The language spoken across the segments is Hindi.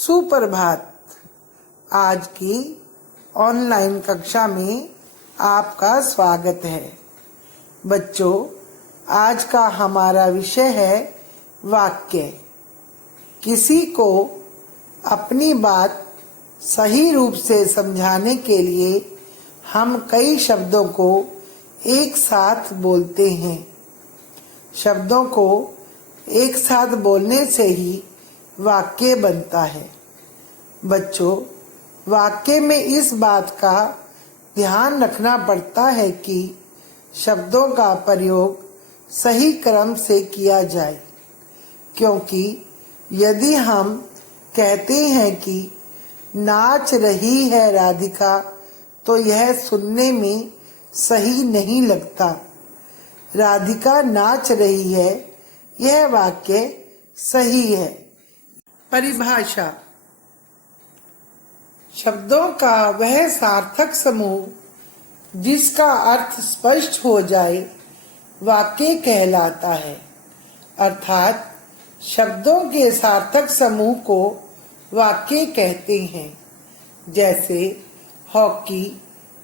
सुप्रभात। आज की ऑनलाइन कक्षा में आपका स्वागत है। बच्चों, आज का हमारा विषय है वाक्य। किसी को अपनी बात सही रूप से समझाने के लिए हम कई शब्दों को एक साथ बोलते हैं। शब्दों को एक साथ बोलने से ही वाक्य बनता है। बच्चों, वाक्य में इस बात का ध्यान रखना पड़ता है कि शब्दों का प्रयोग सही क्रम से किया जाए, क्योंकि यदि हम कहते हैं कि नाच रही है राधिका, तो यह सुनने में सही नहीं लगता। राधिका नाच रही है, यह वाक्य सही है। परिभाषा: शब्दों का वह सार्थक समूह जिसका अर्थ स्पष्ट हो जाए वाक्य कहलाता है। अर्थात शब्दों के सार्थक समूह को वाक्य कहते हैं। जैसे हॉकी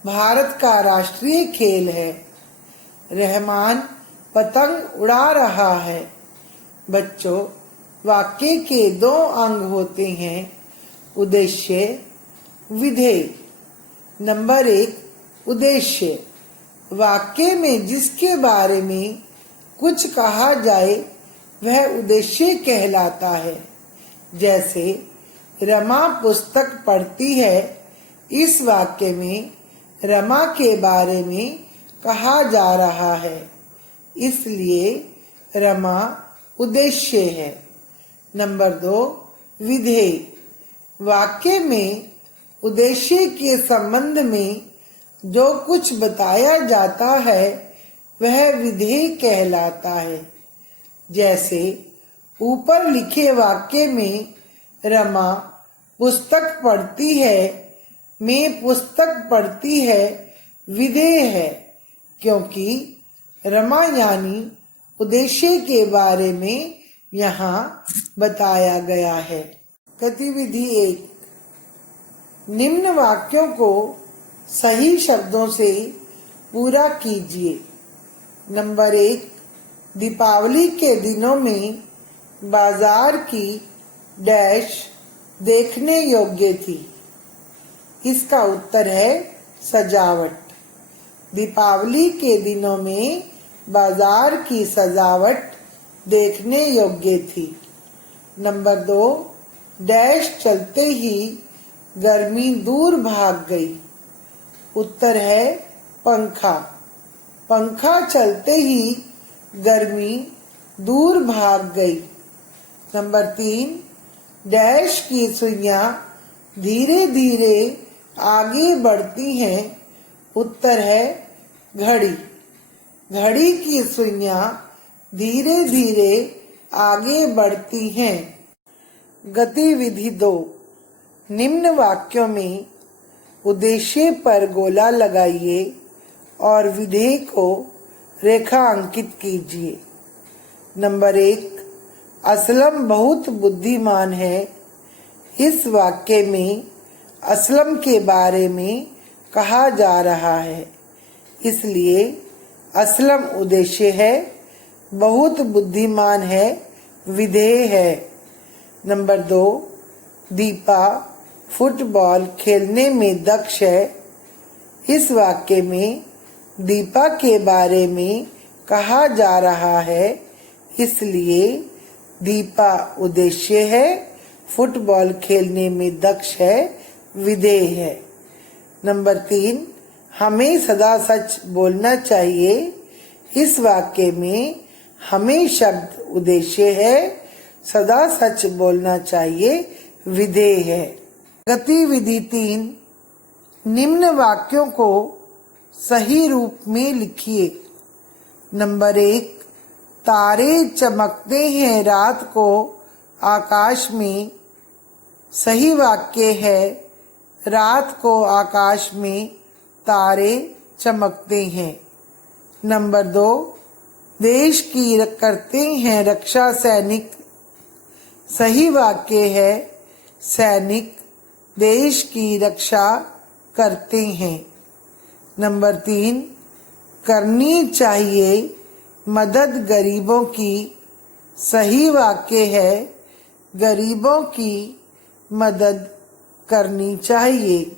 भारत का राष्ट्रीय खेल है। रहमान पतंग उड़ा रहा है। बच्चों, वाक्य के दो अंग होते हैं, उद्देश्य, विधेय। नंबर 1, उद्देश्य। वाक्य में जिसके बारे में कुछ कहा जाए वह उद्देश्य कहलाता है। जैसे रमा पुस्तक पढ़ती है, इस वाक्य में रमा के बारे में कहा जा रहा है, इसलिए रमा उद्देश्य है। नंबर 2, विधेय। वाक्य में उद्देश्य के संबंध में जो कुछ बताया जाता है वह विधेय कहलाता है। जैसे ऊपर लिखे वाक्य में रमा पुस्तक पढ़ती है में पुस्तक पढ़ती है विधेय है, क्योंकि रमा यानी उद्देश्य के बारे में यहाँ बताया गया है। गतिविधि 1, निम्न वाक्यों को सही शब्दों से पूरा कीजिए। नंबर 1, दीपावली के दिनों में बाजार की डैश देखने योग्य थी। इसका उत्तर है सजावट। दीपावली के दिनों में बाजार की सजावट देखने योग्य थी। नंबर 2, डैश चलते ही गर्मी दूर भाग गई। उत्तर है पंखा। पंखा चलते ही गर्मी दूर भाग गई। नंबर 3, डैश की सुइयां धीरे धीरे आगे बढ़ती हैं। उत्तर है घड़ी। घड़ी की सुइयां धीरे धीरे आगे बढ़ती हैं। गतिविधि 2, निम्न वाक्यों में उद्देश्य पर गोला लगाइए और विधेय को रेखांकित कीजिए। नंबर 1, असलम बहुत बुद्धिमान है। इस वाक्य में असलम के बारे में कहा जा रहा है, इसलिए असलम उद्देश्य है, बहुत बुद्धिमान है विधेय है। नंबर 2, दीपा फुटबॉल खेलने में दक्ष है। इस वाक्य में दीपा के बारे में कहा जा रहा है, इसलिए दीपा उद्देश्य है, फुटबॉल खेलने में दक्ष है विधेय है। नंबर 3, हमें सदा सच बोलना चाहिए। इस वाक्य में हमें शब्द उद्देश्य है, सदा सच बोलना चाहिए विधेय है। गतिविधि 3, निम्न वाक्यों को सही रूप में लिखिए। नंबर 1, तारे चमकते हैं रात को आकाश में। सही वाक्य है, रात को आकाश में तारे चमकते हैं। नंबर 2, देश की करते हैं रक्षा सैनिक। सही वाक्य है, सैनिक देश की रक्षा करते हैं। नंबर 3, करनी चाहिए मदद गरीबों की। सही वाक्य है, गरीबों की मदद करनी चाहिए।